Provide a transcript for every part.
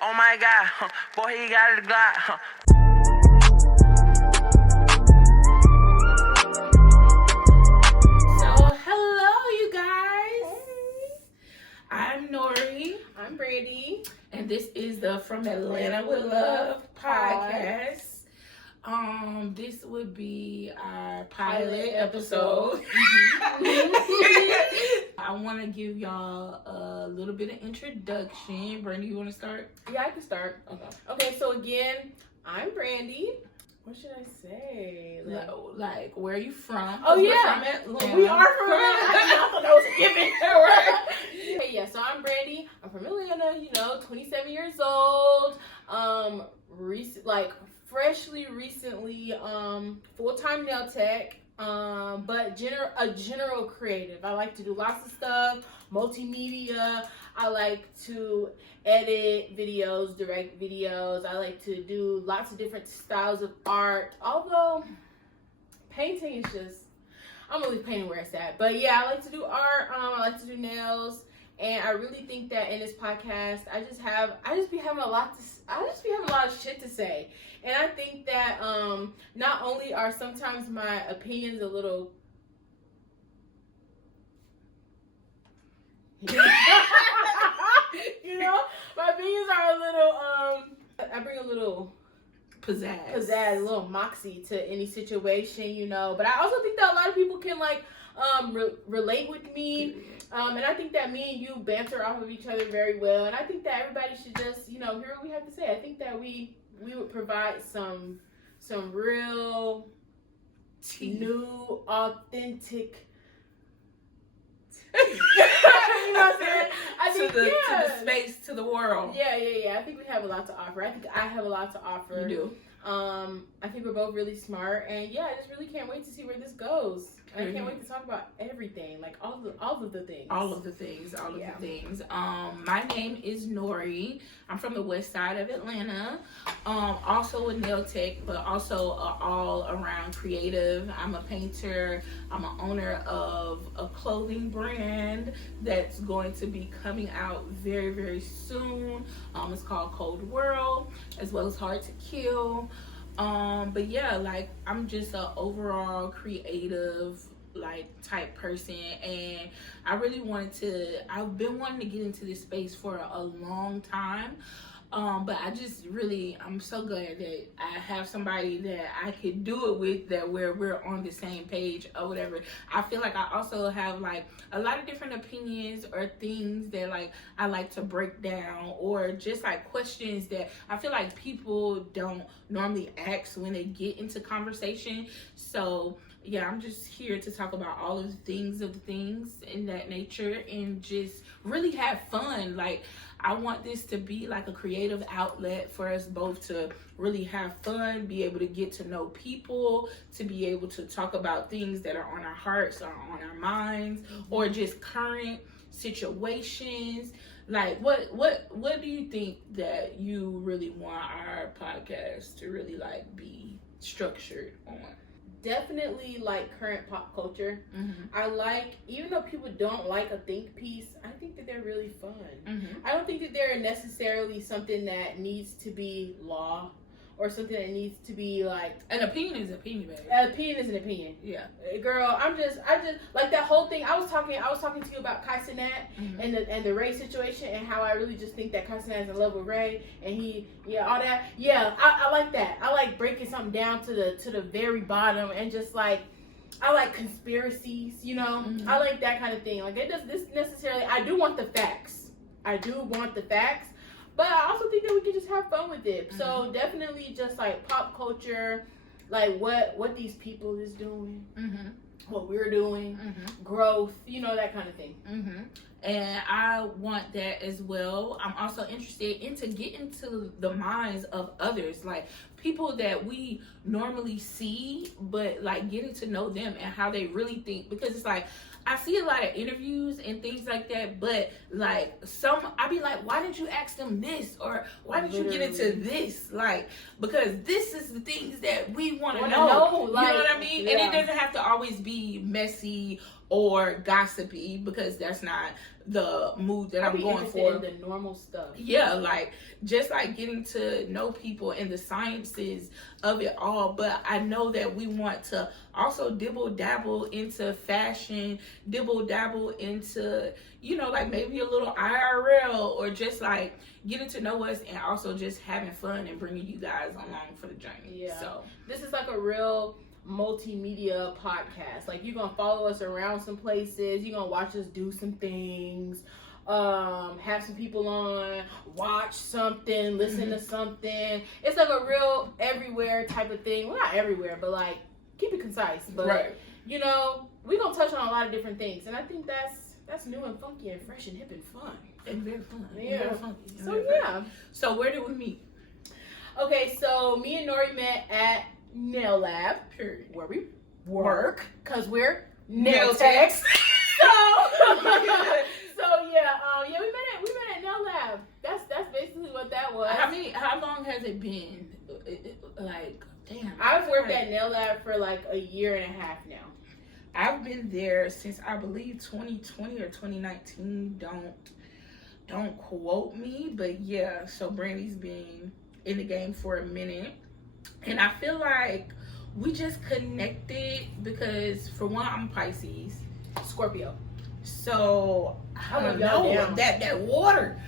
Oh my God, boy, he got it Glock. So, hello, you guys. I'm Nori. I'm Brandy. And this is the From Atlanta with Love podcast. This would be our pilot episode. I want to give y'all a little bit of introduction. Brandy, you want to start? Yeah, I can start. Okay, so again, I'm Brandy. What should I say? Like where are you from? Oh, We're yeah. from Atlanta. We are from Atlanta. I thought that was a given. Hey, yeah, so I'm Brandy. I'm from Atlanta, 27 years old. Freshly recently, full-time nail tech. But a general creative. I like to do lots of stuff, multimedia. I like to edit videos, direct videos. I like to do lots of different styles of art. Although painting is just, I'm really painting where it's at. But yeah, I like to do art. I like to do nails. And I really think that in this podcast, I just be having a lot of shit to say. And I think that not only are sometimes my opinions a little my opinions are a little I bring a little pizzazz, a little moxie to any situation, But I also think that a lot of people can relate with me. And I think that me and you banter off of each other very well. And I think that everybody should just, hear what we have to say. I think that we would provide some real new, authentic you know what I'm saying? To the space, to the world. Yeah. I think we have a lot to offer. I think I have a lot to offer. You do. I think we're both really smart, and yeah, I just really can't wait to see where this goes. And I can't wait to talk about everything, like all of the things. All of the things. My name is Nori. I'm from the west side of Atlanta. Also a nail tech, but also a all around creative. I'm a painter. I'm an owner of a clothing brand that's going to be coming out very, very soon. It's called Cold World, as well as Hard to Kill. But yeah, I'm just an overall creative type person, and I've been wanting to get into this space for a long time. But I'm so glad that I have somebody that I could do it with, that where we're on the same page or whatever. I feel like I also have a lot of different opinions or things that I like to break down, or just questions that I feel like people don't normally ask when they get into conversation. So yeah, I'm just here to talk about all of the things in that nature, and just really have fun. I want this to be a creative outlet for us both to really have fun, be able to get to know people, to be able to talk about things that are on our hearts or on our minds, or just current situations. What do you think that you really want our podcast to really be structured on? Definitely current pop culture. I even though people don't like a think piece, I think that they're really fun. I don't think that they're necessarily something that needs to be law, or something that needs to be an opinion is an opinion, baby. An opinion is an opinion. Yeah, girl. I just that whole thing. I was talking to you about Kai Cenat and the Ray situation, and how I really just think that Kai Cenat is in love with Ray, and all that. Yeah, I like that. I like breaking something down to the very bottom, and just I like conspiracies. I like that kind of thing. It does this necessarily. I do want the facts. But I also think that we can just have fun with it. So definitely just pop culture, what these people is doing, what we're doing, growth, that kind of thing. And I want that as well. I'm also interested into getting to the minds of others, people that we normally see, but getting to know them and how they really think, because it's I see a lot of interviews and things like that, but I be why didn't you ask them this, or why didn't you get into this? Because this is the things that we want to know. You know what I mean? Yeah. And it doesn't have to always be messy or gossipy, because that's not the mood that I'll I'm be going interested for. in the normal stuff. Yeah, like just like getting to know people and the sciences of it all. But I know that we want to also dibble dabble into fashion, dibble dabble into, you know, like maybe a little IRL, or just like getting to know us and also just having fun and bringing you guys along for the journey. Yeah. So This is like a real multimedia podcast. Like, you're gonna follow us around some places, you're gonna watch us do some things, have some people on, watch something, listen to something. It's like a real everywhere type of thing. Well, not everywhere, but like keep it concise. But right. you know, we're gonna touch on a lot of different things, and I think that's new and funky and fresh and hip and fun. And very fun. And Yeah. very funky. And So very yeah. fun. So where did we meet? Okay, so me and Nori met at Nail Lab, Period. where we work, cause we're Nail nail techs. techs. So yeah, we met at Nail Lab. That's basically what that was. How long has it been? Like, damn. I've worked at Nail Lab for like a year and a half now. I've been there since I believe 2020 or 2019. Don't quote me, but yeah. So Brandy's been in the game for a minute, and I feel like we just connected because, for one, I'm Pisces, Scorpio. so I don't know that water.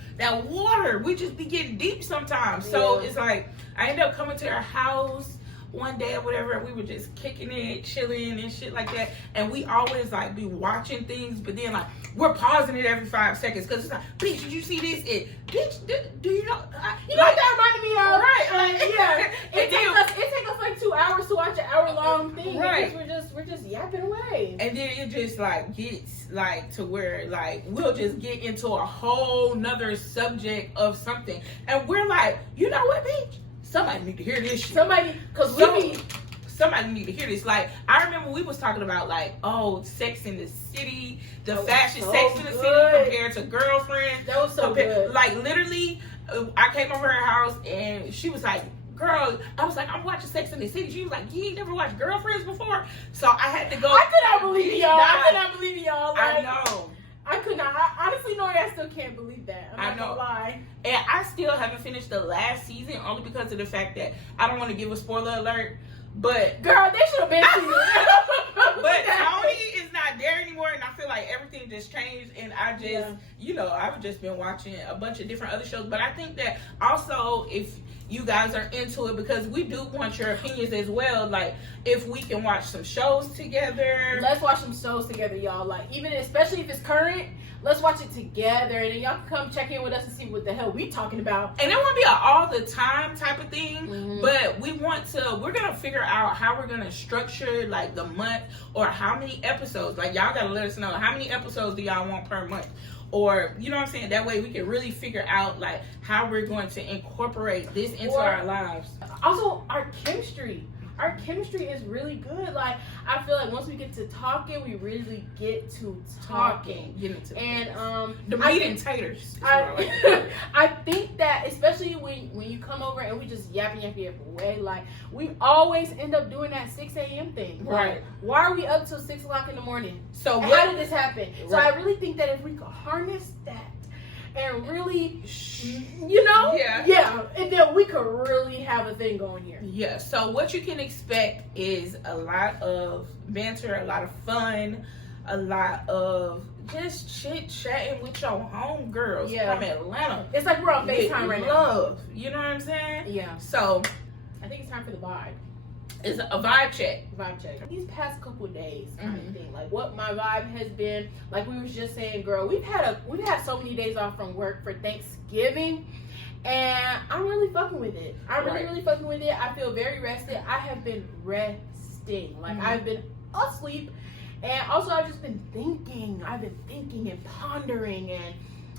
We just be getting deep sometimes. So Yeah. it's like I end up coming to her house one day or whatever, and we were just kicking it, chilling and shit like that. And we always like be watching things, but then like we're pausing it every 5 seconds because it's like, bitch, did you see this? Bitch, do you know? You know what that reminded me of? Right. Yeah. It takes us like 2 hours to watch an hour-long thing. Right. Because we're just yapping away. And then it just like gets like to where like we'll just get into a whole nother subject of something, and we're like, you know what, bitch? Somebody need to hear this shit. Somebody Somebody need to hear this. Like, I remember we was talking about like, oh, Sex in the City, the fashion so Sex in the good. City compared to Girlfriends. That was so good. Like, literally, I came over her house and she was like, girl, I was like, I'm watching Sex in the City. She was like, you ain't never watched Girlfriends before? So I had to go. I could not believe y'all. Like, I know. I could not. Honestly, Nori, I still can't believe that. I'm not gonna lie. And I still haven't finished the last season only because of the fact that I don't want to give a spoiler alert. But girl, they should have been season. But Tony is not there anymore, and I feel like everything just changed. And I just, you know, I've just been watching a bunch of different other shows. But I think that also, if you guys are into it, because we do want your opinions as well. Like, if we can watch some shows together. Let's watch some shows together, y'all. Like, even especially if it's current, let's watch it together, and then y'all can come check in with us and see what the hell we talking about. And it won't be an all the time type of thing, Mm-hmm. but we're gonna figure out how we're gonna structure like the month, or how many episodes. Like, y'all gotta let us know how many episodes do y'all want per month. Or, you know what I'm saying? That way we can really figure out like how we're going to incorporate this into our lives. Also, our chemistry is really good. Like, I feel like once we get to talking, we really get to talking. And the meat and taters. I think that especially when you come over and we just yapping away, like, we always end up doing that 6 a.m. thing. Right. Like, why are we up till 6 o'clock in the morning? So how did this happen? Right. So I really think that if we could harness that and really, you know, and then we could really have a thing going here. Yeah, so what you can expect is a lot of banter, a lot of fun, a lot of just chit-chatting with your homegirls from Atlanta. It's like we're on FaceTime right now. You know what I'm saying? Yeah. So, I think it's time for the vibe. It's a vibe check. These past couple of days, kind of thing. Like, what my vibe has been. Like we was just saying, girl, we've had so many days off from work for Thanksgiving, and I'm really fucking with it. Really fucking with it. I feel very rested. I have been resting. Like, I've been asleep, and also I've just been thinking. I've been thinking and pondering, and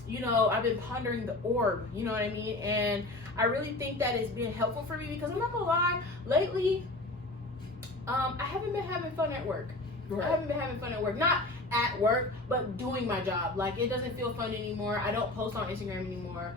you know, I've been pondering the orb. You know what I mean? And I really think that it's been helpful for me because I'm not gonna lie, lately. I haven't been having fun at work. Right. I haven't been having fun at work. Not at work, but doing my job. Like, it doesn't feel fun anymore. I don't post on Instagram anymore.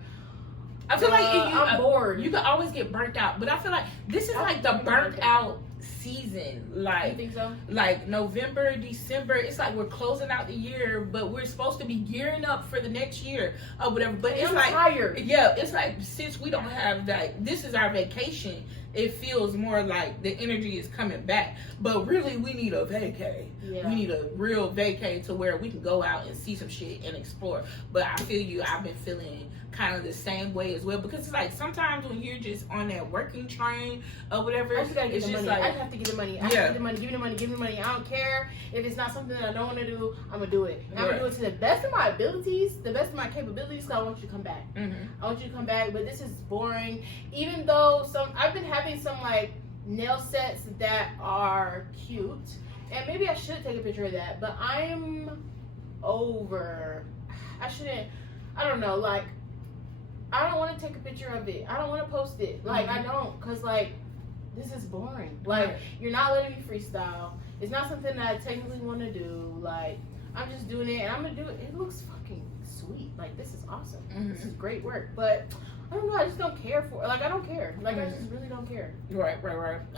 I feel like I'm bored. You can always get burnt out, but I feel like this is like the burnt out season. You Like, think so? like November, December, it's like we're closing out the year, but we're supposed to be gearing up for the next year or whatever. But it's I'm like tired. yeah, it's like since we don't have that, this is our vacation. It feels more like the energy is coming back, but really we need a vacay. Yeah. We need a real vacay to where we can go out and see some shit and explore. But I feel you. I've been feeling kind of the same way as well, because it's like sometimes when you're just on that working train or whatever, I just gotta get it's the just money. like I have to get the money. I have to get the money. Give me the money. Give me the money. I don't care if it's not something that I don't want to do. I'm gonna do it. And I'm gonna do it to the best of my abilities, the best of my capabilities. Cause I want you to come back. I want you to come back. But this is boring. Even though I've been having some like nail sets that are cute, and maybe I should take a picture of that. But I'm over. I shouldn't. I don't know. Like, I don't want to take a picture of it. I don't want to post it. Like, I don't, cause like this is boring. Like, you're not letting me freestyle. It's not something that I technically want to do. Like, I'm just doing it, and I'm gonna do it. It looks fucking sweet. Like, this is awesome. This is great work. But I don't know. I just don't care for. Like, I don't care. Like, I just really don't care. Right.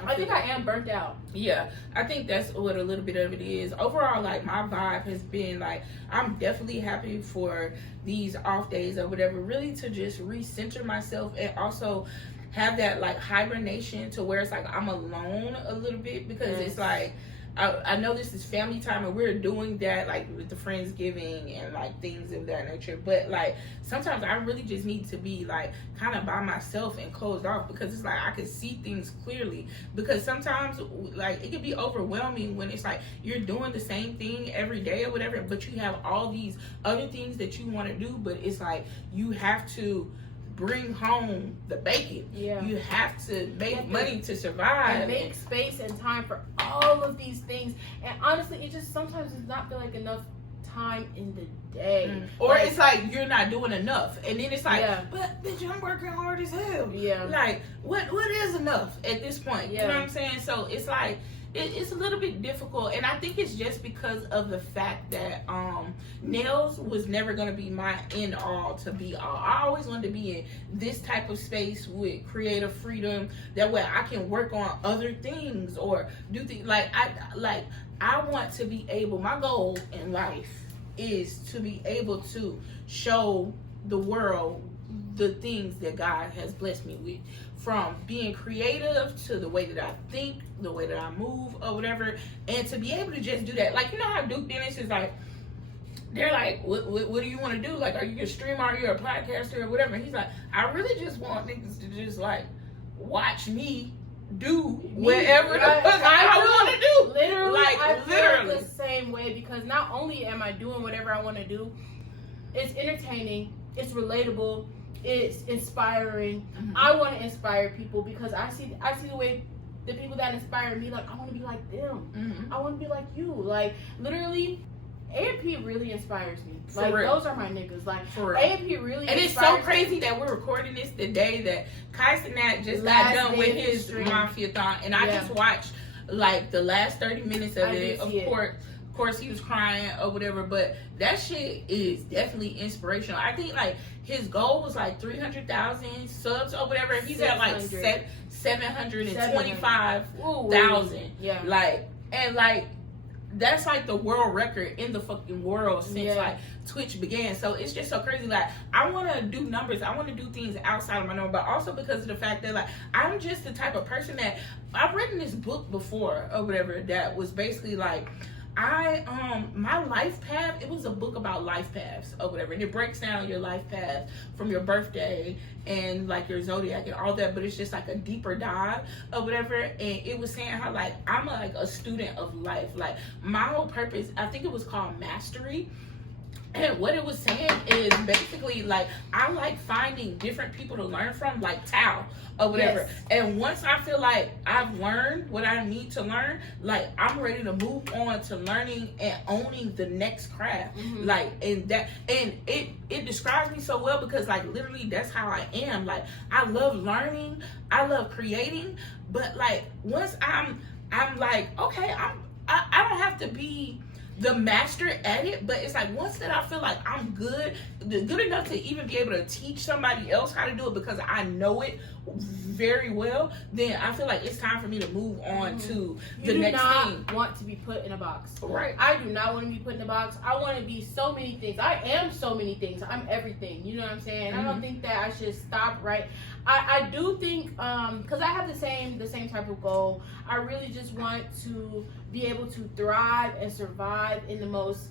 I think I am burnt out. Yeah, I think that's what a little bit of it is. Overall, like, my vibe has been like, I'm definitely happy for these off days or whatever, really to just recenter myself and also have that like hibernation to where it's like I'm alone a little bit, because it's like I know this is family time and we're doing that like with the Friendsgiving and like things of that nature, but like sometimes I really just need to be like kind of by myself and closed off, because it's like I can see things clearly. Because sometimes like it can be overwhelming when it's like you're doing the same thing every day or whatever, but you have all these other things that you want to do, but it's like you have to bring home the bacon. Yeah. You have to make money to survive. And make space and time for all of these things. And honestly, it just sometimes does not feel like enough time in the day. Or like, it's like you're not doing enough. And then it's like, Yeah. but bitch, I'm working hard as hell. Yeah. Like, what is enough at this point? Yeah. You know what I'm saying? So it's like, it's a little bit difficult, and I think it's just because of the fact that nails was never going to be my end all to be all. I always wanted to be in this type of space with creative freedom, that way I can work on other things or do things like I want to be able, my goal in life is to be able to show the world the things that God has blessed me with, from being creative to the way that I think, the way that I move or whatever, and to be able to just do that. Like, you know how Duke Dennis is like, they're like, what do you want to do? Like, are you a streamer? Are you a podcaster or whatever? And he's like, I really just want niggas to just like watch me do whatever the fuck I want to do. Literally, like, I feel literally the same way, because not only am I doing whatever I want to do, it's entertaining, it's relatable, it's inspiring. I want to inspire people, because I see the way the people that inspire me, like, I want to be like them. I want to be like you. Like, literally, A&P really inspires me. Like, those are my niggas. Like, A&P really and it's so crazy that we're recording this the day that Kai Cenat just got done with his Mafia-thon, and I just watched like the last 30 minutes of it. Of course he was crying or whatever, but that shit is definitely inspirational. I think like his goal was like 300,000 subs or whatever, and he's at like 725,000. Yeah. Like, and like that's like the world record in the fucking world since like Twitch began. So it's just so crazy. Like, I want to do numbers. I want to do things outside of my number, but also because of the fact that like I'm just the type of person that I've written this book before or whatever that was basically like, my life path, it was a book about life paths or whatever, and it breaks down your life path from your birthday and like your zodiac and all that, but it's just like a deeper dive or whatever. And it was saying how like I'm like a student of life. Like, my whole purpose, I think it was called Mastery. And what it was saying is basically like I like finding different people to learn from, like Tao or whatever. Yes. And once I feel like I've learned what I need to learn, like I'm ready to move on to learning and owning the next craft. Like, and it describes me so well, because like literally that's how I am. Like, I love learning, I love creating, but like once I'm like, okay, I don't have to be the master at it, but it's like once that I feel like I'm good enough to even be able to teach somebody else how to do it because I know it very well, then I feel like it's time for me to move on to the next thing. You do not want to be put in a box. Right. I do not want to be put in a box. I want to be so many things. I am so many things. I'm everything. You know what I'm saying? I don't think that I should stop right. I do think because I have the same type of goal. I really just want to be able to thrive and survive in the most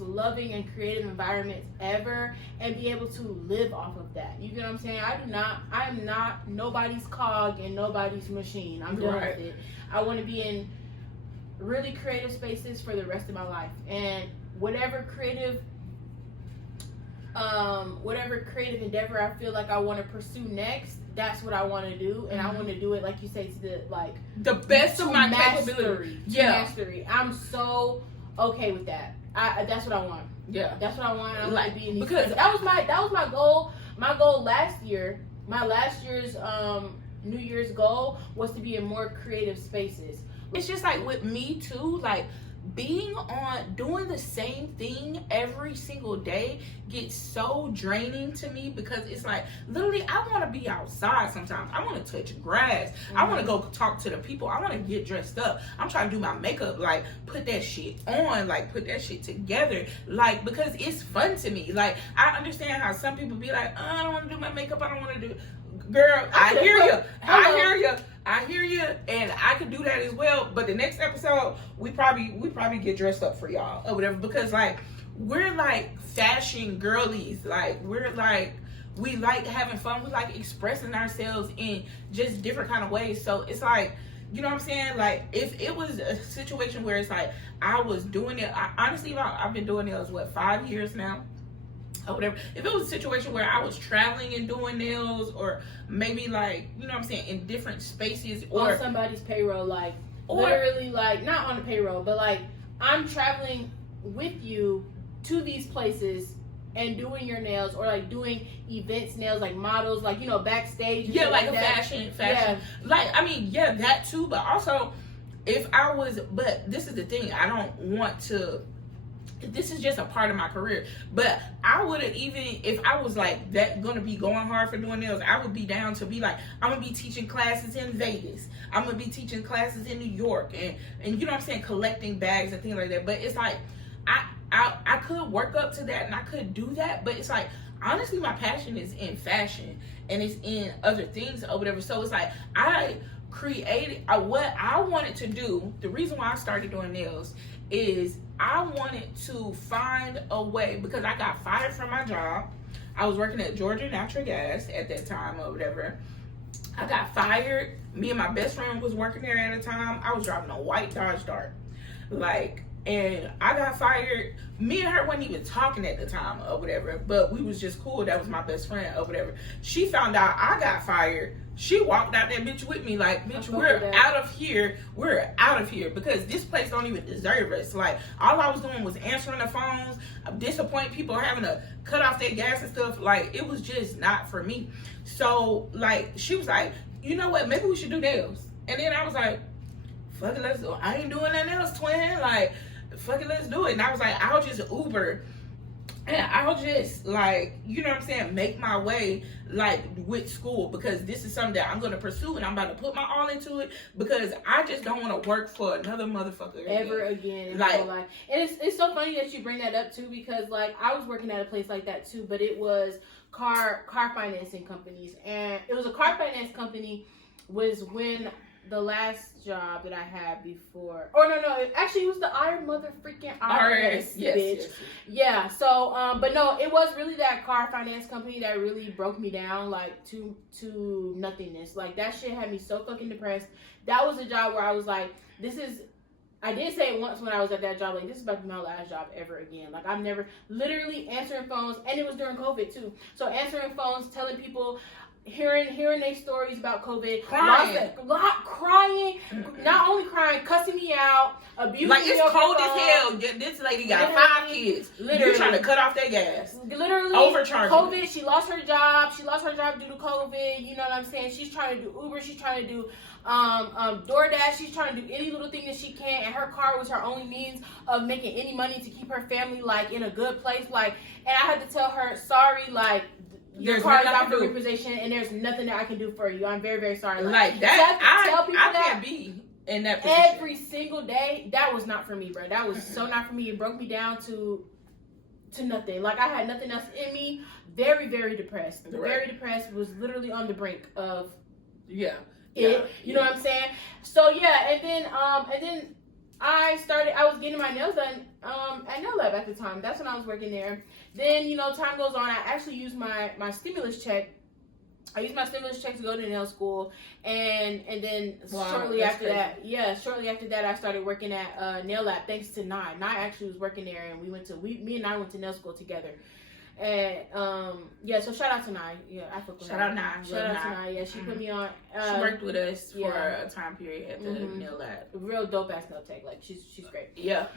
loving and creative environments ever, and be able to live off of that. You get what I'm saying? I am not nobody's cog and nobody's machine. I'm done with it. I want to be in really creative spaces for the rest of my life, and whatever creative endeavor I feel like I want to pursue next, that's what I want to do, and I want to do it, like you say, to the best of my capability. Mastery. I'm so okay with that. That's what I want. Yeah, that's what I want. I want to be in these because places. That was my goal. My goal last year. My last year's New Year's goal was to be in more creative spaces. It's just like with me too, like doing the same thing every single day gets so draining to me because it's like literally I want to be outside sometimes. I want to touch grass. I want to go talk to the people. I want to get dressed up. I'm trying to do my makeup, like put that shit on, like put that shit together, like because it's fun to me. Like I understand how some people be like, I don't want to do my makeup. I don't want to do. Girl, I hear you. I hear you, and I could do that as well. But the next episode, we probably get dressed up for y'all or whatever, because like we're like fashion girlies. Like we like having fun. We like expressing ourselves in just different kind of ways. So it's like, you know what I'm saying? Like if it was a situation where it's like I was doing it, honestly, I've been doing nails 5 years now. Or whatever. If it was a situation where I was traveling and doing nails, or maybe like, you know what I'm saying, in different spaces, or on somebody's payroll, like literally, like not on the payroll, but like I'm traveling with you to these places and doing your nails, or like doing events nails, like models, like, you know, backstage. Yeah, like a fashion. Yeah. Like, I mean, yeah, that too, but also but this is the thing, I don't want to. This is just a part of my career, but I would have, even if I was like that gonna be going hard for doing nails, I would be down to be like, I'm gonna be teaching classes in Vegas, I'm gonna be teaching classes in New York, and you know what I'm saying, collecting bags and things like that. But it's like I could work up to that and I could do that, but it's like honestly my passion is in fashion and it's in other things or whatever. So it's like I created what I wanted to do. The reason why I started doing nails is I wanted to find a way, because I got fired from my job. I was working at Georgia Natural Gas at that time or whatever. I got fired. Me and my best friend was working there at the time. I was driving a white Dodge Dart. And I got fired. Me and her wasn't even talking at the time or whatever, but we was just cool. That was my best friend or whatever. She found out I got fired. She walked out that bitch with me, like, bitch, we're out of here. We're out of here, because this place don't even deserve us. Like, all I was doing was answering the phones, disappoint people, having to cut off their gas and stuff. Like, it was just not for me. So, like, she was like, you know what, maybe we should do nails. And then I was like, fuck it, let's do it. I ain't doing that nails, twin. Like, fuck it, let's do it. And I was like, I'll just Uber. And I'll just, like, you know what I'm saying, make my way, like, with school, because this is something that I'm going to pursue, and I'm about to put my all into it, because I just don't want to work for another motherfucker ever again in like, my life. And it's so funny that you bring that up, too, because, like, I was working at a place like that, too, but it was car financing companies. And it was a car finance company was when the last job that I had before, actually it was the IRS, yes, bitch. Yes. Yeah, so, but no, it was really that car finance company that really broke me down, like, to nothingness. Like, that shit had me so fucking depressed. That was a job where I was like, I did say it once when I was at that job, like, this is about to be my last job ever again. Like, I'm never literally answering phones, and it was during COVID, too. So, answering phones, telling people, hearing their stories about COVID, Crying. crying, not only crying, cussing me out, abusing Like, me it's over cold the as phone. hell. This lady got Literally, 5 kids. literally. You trying to cut off their gas. Literally, Overcharging. COVID, she lost her job. She lost her job due to COVID. You know what I'm saying? She's trying to do Uber. She's trying to do DoorDash. She's trying to do any little thing that she can, and her car was her only means of making any money to keep her family like in a good place. Like, and I had to tell her, sorry, like, your There's car is nothing I out can for do. repossession, and there's nothing that I can do for you. I'm very, very sorry. Like So I have to tell that, people I that can't be in that position. every single day. That was not for me, bro. That was so not for me. It broke me down to nothing. Like, I had nothing else in me. Very, very depressed. Right. Very depressed. Was literally on the brink of Yeah. it. You know what I'm saying? So yeah, and then I was getting my nails done at Nail Lab at the time. That's when I was working there. Then, you know, time goes on. I actually used my stimulus check. I used my stimulus check to go to nail school, and then shortly after that, I started working at Nail Lab thanks to Nye. Nye actually was working there, and me and Nye went to nail school together. And so shout out to Nye. Yeah, I fuck with Shout out Nye. Shout out to Nye. Yeah, she put me on. She worked with us for yeah. a time period at the nail lab. Real dope ass nail tech. Like, she's great. Yeah.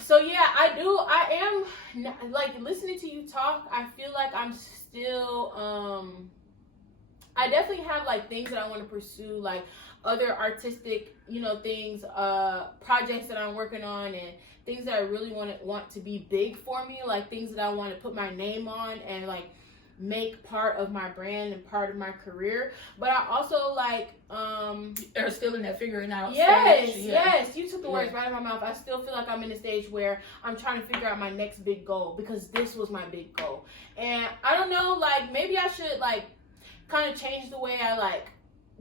So yeah, I am like, listening to you talk, I feel like I'm still I definitely have like things that I want to pursue, like other artistic, you know, things, projects that I'm working on, and things that I really want to be big for me, like things that I want to put my name on and like make part of my brand and part of my career. But I also like They're still in that figuring out yes stage. Yeah. yes, you took the words right out of my mouth. I still feel like I'm in a stage where I'm trying to figure out my next big goal, because this was my big goal. And I don't know, like, maybe I should like kind of change the way I like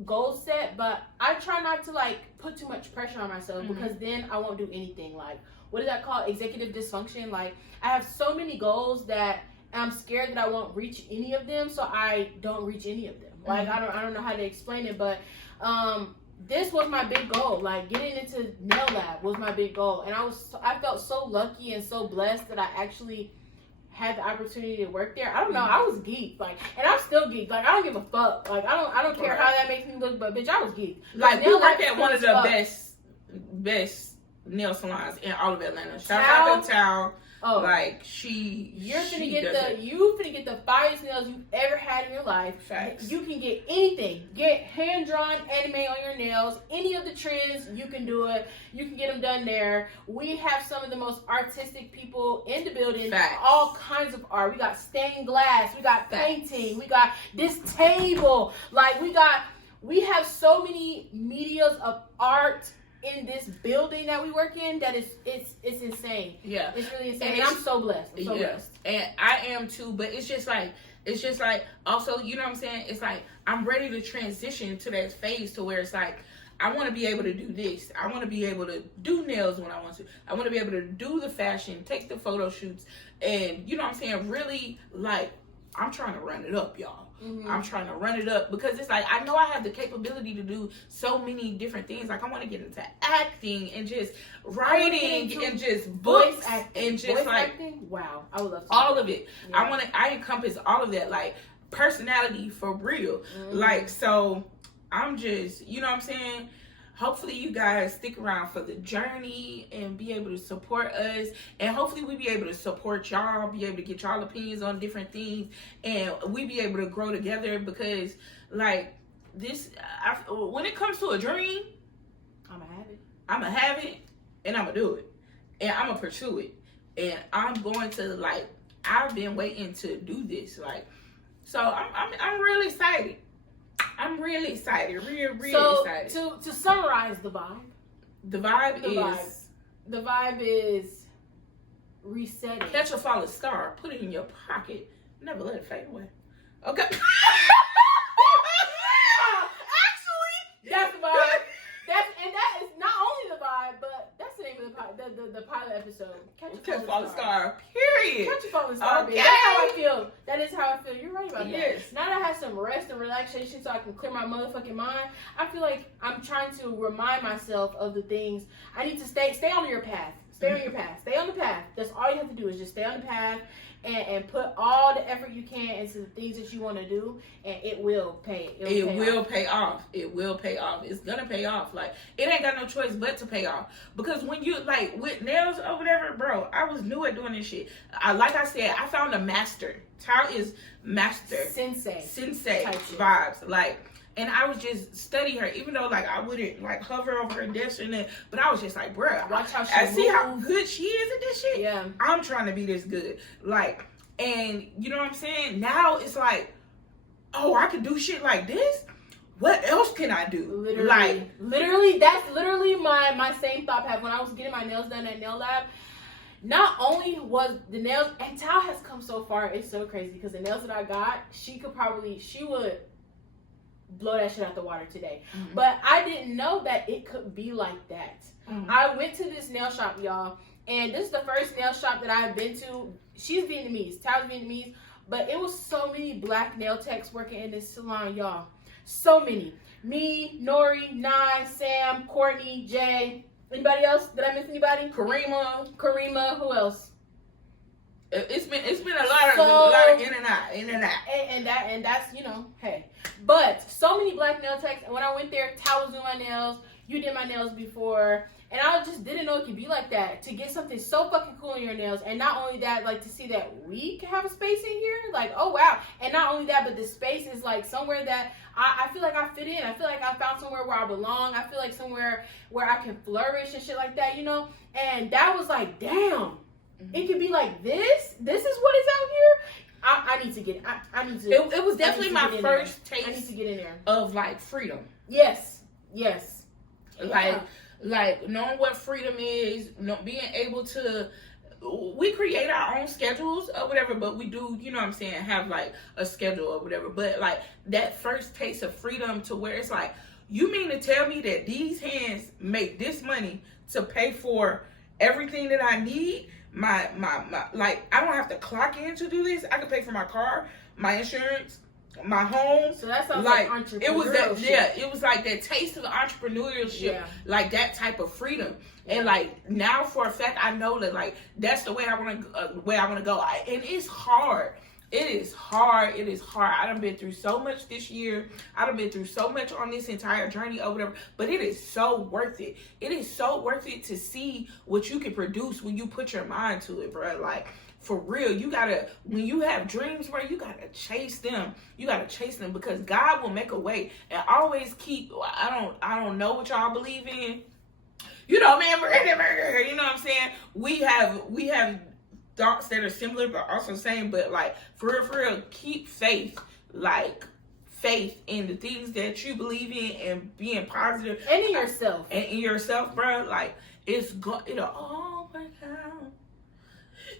goal set, but I try not to like put too much pressure on myself, because then I won't do anything. Like, what is that called? Executive dysfunction. Like, I have so many goals that I'm scared that I won't reach any of them, so I don't reach any of them. Like, I don't know how to explain it, but this was my big goal. Like, getting into Nail Lab was my big goal, and I felt so lucky and so blessed that I actually had the opportunity to work there. I don't know, I was geeked, like, and I'm still geeked. Like, I don't give a fuck. Like, I don't care how that makes me look, but bitch, I was geeked. Like, we work at one of the best nail salons in all of Atlanta. Shout out to Tao. Oh, like, you're finna get the finest nails you've ever had in your life. Facts. You can get anything. Get hand drawn anime on your nails. Any of the trends, you can do it. You can get them done there. We have some of the most artistic people in the building. Facts. All kinds of art. We got stained glass. We got painting. We got this table. Like, we have so many medias of art in this building that we work in that it's insane. Yeah, it's really insane. And I'm so blessed. I'm so blessed. And I am too. But it's just like also, you know what I'm saying? It's like, I'm ready to transition to that phase to where it's like, I want to be able to do this. I want to be able to do nails when I want to. I want to be able to do the fashion, take the photo shoots, and you know what I'm saying? Really, like, I'm trying to run it up, y'all. I'm trying to run it up, because it's like, I know I have the capability to do so many different things. Like, I want to get into acting and just writing and just books and just voice like acting. Wow, I would love to all of it. Yeah. I encompass all of that, like personality for real. Like, so I'm just, you know what I'm saying? Hopefully you guys stick around for the journey and be able to support us, and hopefully we be able to support y'all, be able to get y'all opinions on different things, and we be able to grow together, because like this, when it comes to a dream, I'm gonna have it and I'm gonna do it, and I'm gonna pursue it, and I'm going to, like, I've been waiting to do this, like, so I'm really excited. I'm really excited, really excited. So to summarize the vibe, the vibe is resetting. Catch a falling star, put it in your pocket, never let it fade away. Okay. Actually, that's the vibe. That is not only the vibe, but that's the name of the pilot episode. Catch a falling star. Period. Catch a falling star. Okay. Baby. That's how I feel. That is how I feel. You're right about yes. that. Now that I have some rest and relaxation so I can clear my motherfucking mind, I feel like I'm trying to remind myself of the things I need to stay on your path. Stay on your path. Stay on the path. That's all you have to do, is just stay on the path and put all the effort you can into the things that you want to do, and it will pay. It will pay off. It will pay off. It's gonna pay off. Like, it ain't got no choice but to pay off. Because when you, like, with nails or whatever, bro, I was new at doing this shit. Like I said, I found a master. Tao is master. Sensei Type vibes. Like, and I was just studying her, even though, like, I wouldn't, like, hover over her desk and then, but I was just like, bruh, watch how she I see how moves. good she is at this shit. Yeah. I'm trying to be this good. Like, and you know what I'm saying? Now it's like, oh, I can do shit like this? What else can I do? Literally, that's literally my same thought path when I was getting my nails done at Nail Lab. Not only was the nails, and Tao has come so far, it's so crazy, because the nails that I got, she would blow that shit out the water today. Mm-hmm. But I didn't know that it could be like that. Mm-hmm. I went to this nail shop, y'all, and this is the first nail shop that I've been to. She's Vietnamese, Tao's Vietnamese, but it was so many black nail techs working in this salon, y'all. So many. Me, Nori, Nye, Sam, Courtney, Jay. Anybody else? Did I miss anybody? Karima. Who else? It's been a lot of in and out. And that's, you know, hey. But so many black nail techs, and when I went there, Tao was doing my nails, you did my nails before, and I just didn't know it could be like that. To get something so fucking cool in your nails, and not only that, like, to see that we can have a space in here, like, oh wow. And not only that, but the space is like somewhere that I feel like I fit in. I feel like I found somewhere where I belong. I feel like somewhere where I can flourish and shit like that, you know? And that was like, damn. It could be like this. This is what is out here. I need to get. I need to. It was definitely my first taste. I need to get in there of, like, freedom. Yes. Like knowing what freedom is, being able to. We create our own schedules or whatever, but we do, you know what I'm saying, have, like, a schedule or whatever. But, like, that first taste of freedom to where it's like, you mean to tell me that these hands make this money to pay for everything that I need? My like, I don't have to clock in to do this. I can pay for my car, my insurance, my home. So that sounds like entrepreneurship. It was that, yeah, it was like that taste of entrepreneurship, like that type of freedom. And, like, now for a fact, I know that, like, that's the way I want to go. And it's hard. It is hard. I done been through so much this year. I done been through so much on this entire journey or whatever. But it is so worth it. It is so worth it to see what you can produce when you put your mind to it, bro. Like, for real, you gotta, when you have dreams, bro, you gotta chase them. You gotta chase them, because God will make a way. And always keep, I don't know what y'all believe in. You know, man, you know what I'm saying? We have thoughts that are similar but also same, but, like, for real, keep faith. Like, faith in the things that you believe in and being positive. And in yourself. And in yourself, bro. Like, it'll all work out.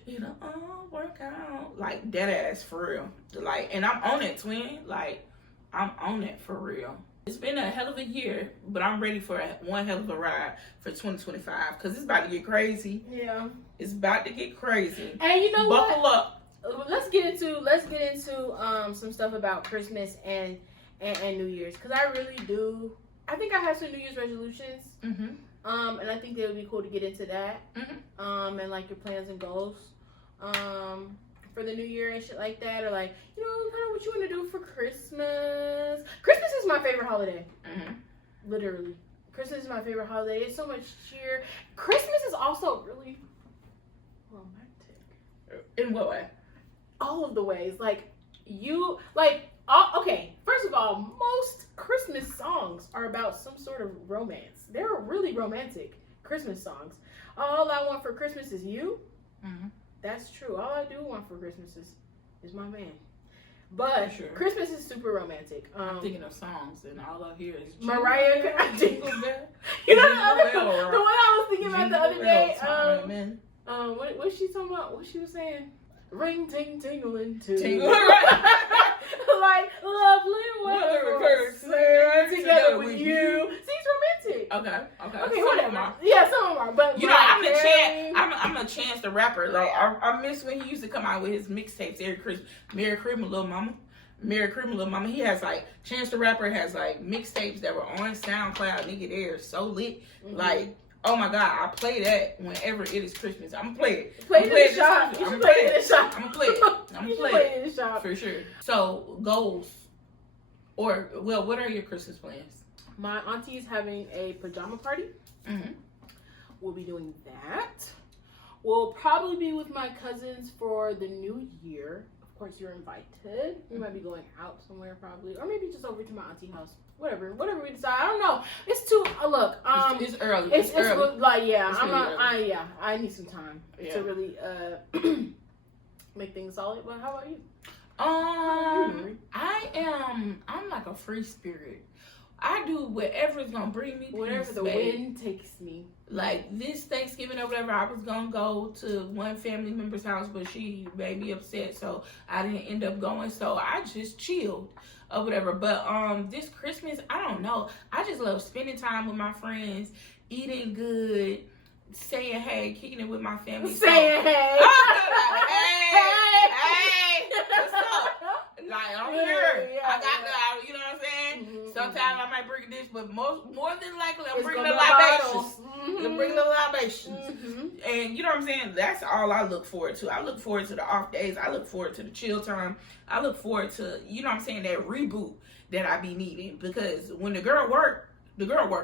It'll all work out. Like, dead ass, for real. Like, and I'm on it, twin. Like, I'm on it, for real. It's been a hell of a year, but I'm ready for one hell of a ride for 2025, because it's about to get crazy. Yeah. It's about to get crazy. And you know what? Buckle up. Let's get into some stuff about Christmas and New Year's, because I really do. I think I have some New Year's resolutions. Mm-hmm. And I think it would be cool to get into that. Mm-hmm. And, like, your plans and goals. For the new year and shit like that, or, like, you know, kind of what you want to do for Christmas. Christmas is my favorite holiday. Mm-hmm. Literally, Christmas is my favorite holiday. It's so much cheer. Christmas is also really romantic. In what way? All of the ways. Like, okay. First of all, most Christmas songs are about some sort of romance. They're really romantic Christmas songs. All I want for Christmas is you. Mm-hmm. That's true. All I do want for Christmas is my man. But sure, Christmas is super romantic. I'm thinking of songs, and all I hear is Mariah Carey. You know the one I was thinking about the other day. What's she talking about? What she was saying? Ring ting tingling too. Like, lovely weather together with you. See, it's romantic. Okay, whatever. Yeah, some of them are. But you know, I'm a Chance the Rapper. Like, I miss when he used to come out with his mixtapes every Christmas. Merry Christmas, Little Mama. He has, like, Chance the Rapper has, like, mixtapes that were on SoundCloud. Nigga, they're so lit. Mm-hmm. Like, Oh my God, I play that whenever it is Christmas. I'm gonna play it. Play it in the shop. You should play it in the shop. I'm gonna play it. I'm gonna play it in the shop. For sure. So, goals. Or, well, what are your Christmas plans? My auntie is having a pajama party. Mm-hmm. We'll be doing that. We'll probably be with my cousins for the new year. Of course, you're invited. We might be going out somewhere probably. Or maybe just over to my auntie's house. Whatever we decide. I don't know. It's too look. It's early. It's early. like yeah. It's I'm really not. early. I need some time to really make things solid. But how about you? I'm like a free spirit. I do whatever is gonna bring me peace, Wherever the babe. wind takes me. Like this Thanksgiving or whatever, I was gonna go to one family member's house, but she made me upset, so I didn't end up going. So I just chilled or whatever. But this Christmas, I don't know. I just love spending time with my friends, eating good, saying hey, kicking it with my family. Saying hey. Hey, what's up? Like, I'm here. Yeah, I got the, you know what I'm saying? Mm-hmm. Sometimes I might bring a dish, but more than likely, I'm It's bringing gonna the be a bottle. libations. I'm bringing the libations. Mm-hmm. And you know what I'm saying? That's all I look forward to. I look forward to the off days. I look forward to the chill time. I look forward to, you know what I'm saying, that reboot that I be needing. Because when the girl work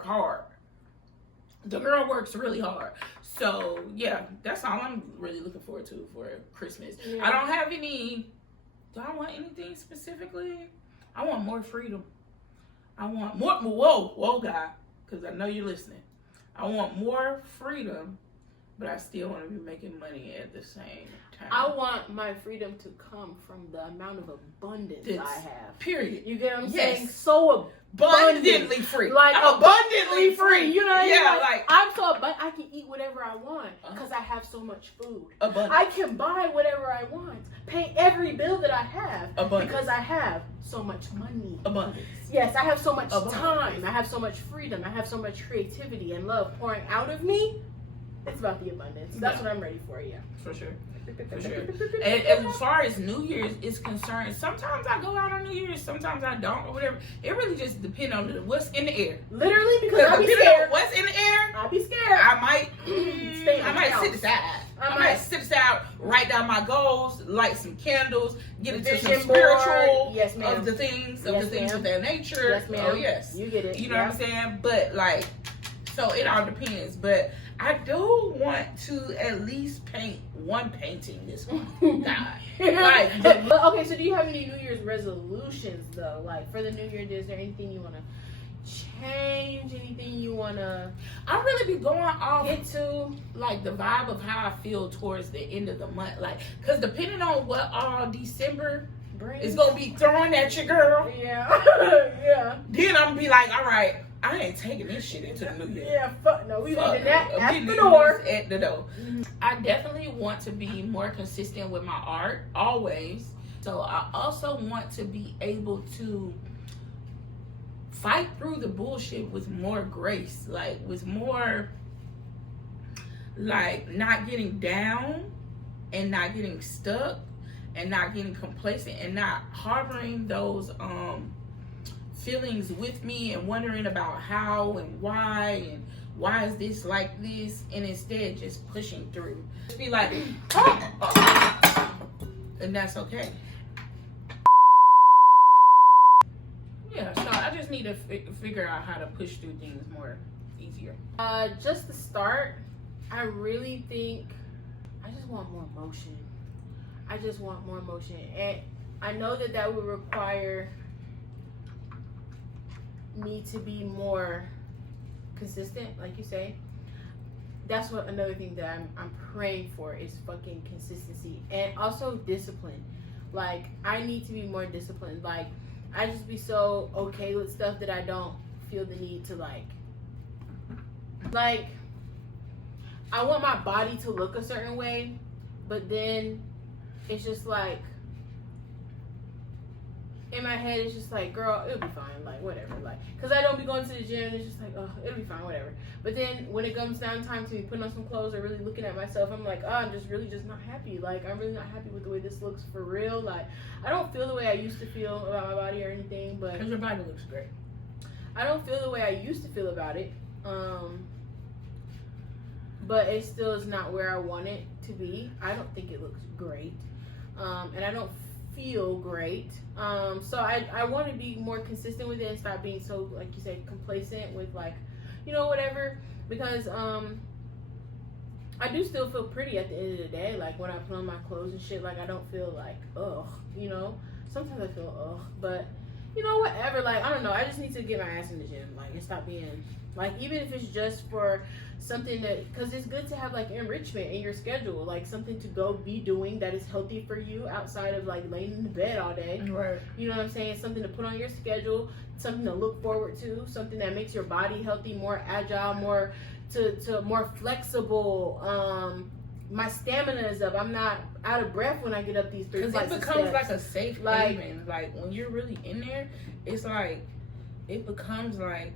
hard. The girl works really hard. So, yeah, that's all I'm really looking forward to for Christmas. Yeah. I don't have any... Do I want anything specifically? I want more freedom. I want more... Whoa, God. Because I know you're listening. I want more freedom, but I still want to be making money at the same time. I want my freedom to come from the amount of abundance I have. Period. You get what I'm Yes. saying? So Abundantly free. Like I'm abundantly free. You know what I mean? Yeah, like I'm so abundant. I can eat whatever I want because I have so much food. abundant. I can buy whatever I want. Pay every bill that I have Abundance. because I have so much money. Abundance. Yes, I have so much Abundance. time. I have so much freedom. I have so much creativity and love pouring out of me. It's about the abundance. That's what I'm ready for, yeah. For sure. For sure. And as far as New Year's is concerned, sometimes I go out on New Year's, sometimes I don't, or whatever. It really just depends on what's in the air. Literally, because I'll be depending on scared. what's in the air, I'll be scared. I might Stay in I the might house. sit aside. I I might- might sit aside, write down my goals, light some candles, get into some Vision board. spiritual Yes, ma'am. of the things Yes, of ma'am. their nature. Yes, ma'am. Oh yes. You get it. You know what I'm saying? But like, so it all depends. But I do want to at least paint one painting this month. God. Like, But okay, so do you have any New Year's resolutions though? Like for the New Year, is there anything you want to change? Anything you want to I really be going off get to? like the vibe of how I feel towards the end of the month. Like, cause depending on what all December Bring? is gonna be throwing at your girl, Yeah, yeah, then I'm gonna be like, all right, I ain't taking this shit into the new year. yeah. Fuck no, we Fuck leaving that no. at We the leaving door. this at the door. I definitely want to be more consistent with my art, always. So I also want to be able to fight through the bullshit with more grace, like with more, like not getting down and not getting stuck and not getting complacent and not harboring those feelings with me and wondering about how and why is this like this, and instead just pushing through. Just be like, and that's okay. Yeah, so I just need to figure out how to push through things more easier. Just to start, I really think I just want more motion. I just want more motion, and I know that would require me to be more consistent, like you say. That's what another thing that I'm praying for is fucking consistency and also discipline. Like I need to be more disciplined. Like I just be so okay with stuff that I don't feel the need to like I want my body to look a certain way, but then it's just like in my head it's just like, girl, it'll be fine, like whatever, like because I don't be going to the gym and it's just like, oh, it'll be fine, whatever. But then when it comes down time to me putting on some clothes or really looking at myself, I'm like, oh, I'm just really just not happy. Like I'm really not happy with the way this looks for real. Like I don't feel the way I used to feel about my body or anything, but Because your body looks great. I don't feel the way I used to feel about it. but it still is not where I want it to be. I don't think it looks great, and I don't feel great. So I want to be more consistent with it and stop being so, like you said, complacent with like, whatever. Because I do still feel pretty at the end of the day. Like when I put on my clothes and shit, like I don't feel like ugh. Sometimes I feel ugh, but whatever. Like I don't know. I just need to get my ass in the gym, like, and stop being like, even if it's just for something that, because it's good to have like enrichment in your schedule, like something to go be doing that is healthy for you outside of like laying in the bed all day. Right. You know what I'm saying? Something to put on your schedule, something to look forward to, something that makes your body healthy, more agile, more more flexible. My stamina is up. I'm not out of breath when I get up these 3 Because flights it of becomes steps. like a safe haven. Like when you're really in there, it's like it becomes like,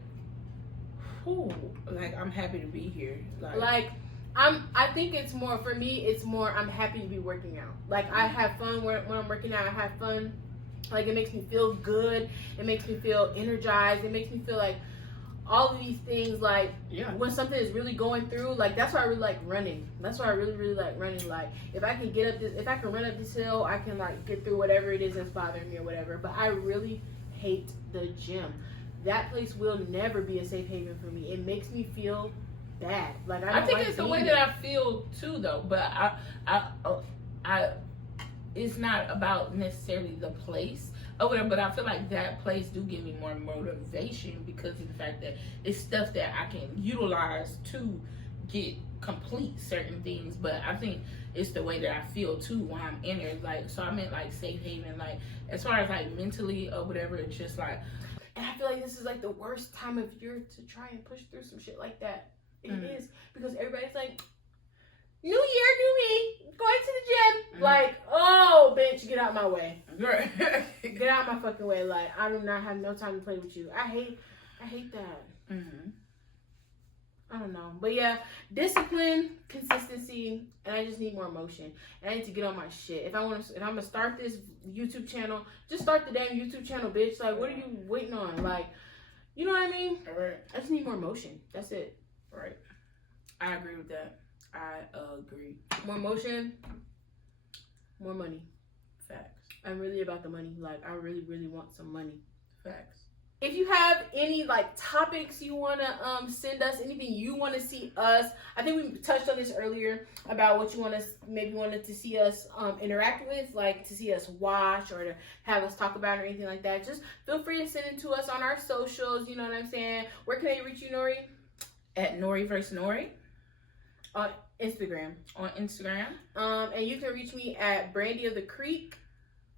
whew, like I'm happy to be here. Like I think it's more, for me, it's more I'm happy to be working out. Like I have fun when I'm working out. I have fun. Like it makes me feel good. It makes me feel energized. It makes me feel like all of these things, like when something is really going through, like that's why I really like running. That's why I really, really like running. Like if I can run up this hill, I can like get through whatever it is that's bothering me or whatever. But I really hate the gym. That place will never be a safe haven for me. It makes me feel bad. Like I think like it's the way that I feel too, though. But I it's not about necessarily the place or whatever. But I feel like that place do give me more motivation because of the fact that it's stuff that I can utilize to complete certain things. But I think it's the way that I feel too when I'm in there. Like, so I meant like safe haven. Like as far as like mentally or whatever, it's just like. And I feel like this is like the worst time of year to try and push through some shit like that. It is, because everybody's like, new year, new me, going to the gym. Like, oh, bitch, get out my way. Get out my fucking way. Like, I do not have no time to play with you. I hate that. I don't know. But yeah, discipline, consistency, and I just need more motion. And I need to get on my shit. If I'm gonna start this YouTube channel, just start the damn YouTube channel, bitch. Like, what are you waiting on? Like, you know what I mean? Right. I just need more motion. That's it. Right. I agree with that. I agree. More motion, more money. Facts. I'm really about the money. Like, I really, really want some money. Facts. If you have any like topics you want to send us, anything you want to see us, I think we touched on this earlier about what you wanted to see us interact with, like to see us watch or to have us talk about or anything like that. Just feel free to send it to us on our socials. You know what I'm saying? Where can they reach you, Nori? At Nori vs. Nori. On Instagram. And you can reach me at Brandy of the Creek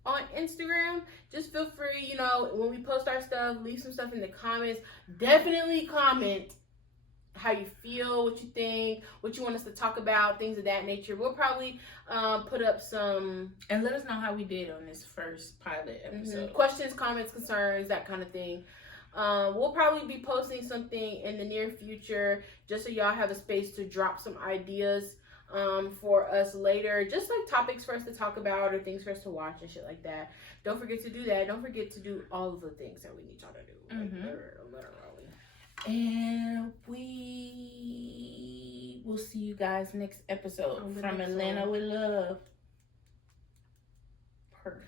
on Instagram. Just feel free, when we post our stuff, leave some stuff in the comments. Definitely comment how you feel, what you think, what you want us to talk about, things of that nature. We'll probably put up some, and let us know how we did on this first pilot episode. Questions, comments, concerns, that kind of thing. We'll probably be posting something in the near future just so y'all have a space to drop some ideas for us later, just like topics for us to talk about or things for us to watch and shit like that. Don't forget to do that. Don't forget to do all of the things that we need y'all to do. Literally. And we will see you guys next episode from Atlanta with Love. Perfect.